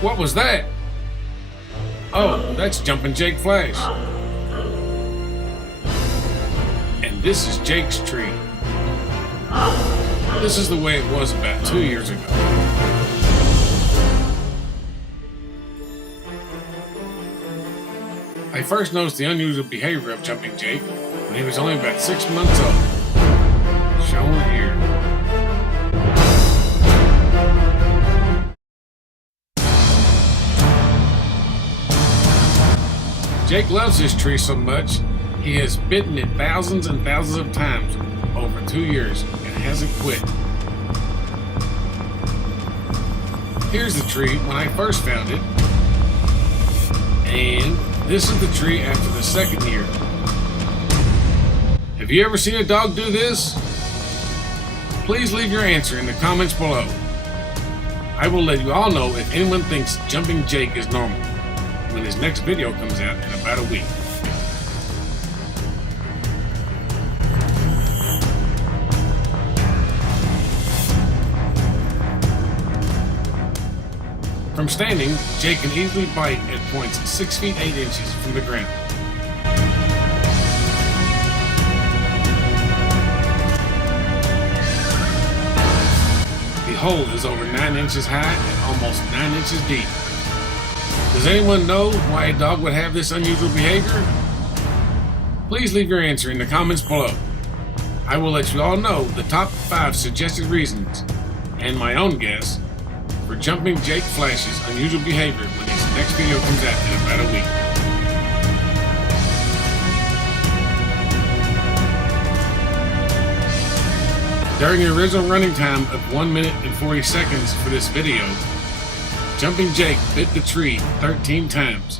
What was that? Oh, that's Jumping Jake Flash. And this is Jake's tree. This is the way it was about 2 years ago. I first noticed the unusual behavior of Jumping Jake when he was only about 6 months old. Shown here. Jake loves this tree so much, he has bitten it thousands and thousands of times over 2 years and hasn't quit. Here's the tree when I first found it, and this is the tree after the second year. Have you ever seen a dog do this? Please leave your answer in the comments below. I will let you all know if anyone thinks Jumping Jake is normal when his next video comes out in about a week. From standing, Jake can easily bite at points 6 feet 8 inches from the ground. The hole is over 9 inches high and almost 9 inches deep. Does anyone know why a dog would have this unusual behavior? Please leave your answer in the comments below. I will let you all know the top 5 suggested reasons, and my own guess, for Jumping Jake Flash's unusual behavior when his next video comes out in about a week. During the original running time of 1 minute and 40 seconds for this video, Jumping Jake bit the tree 13 times.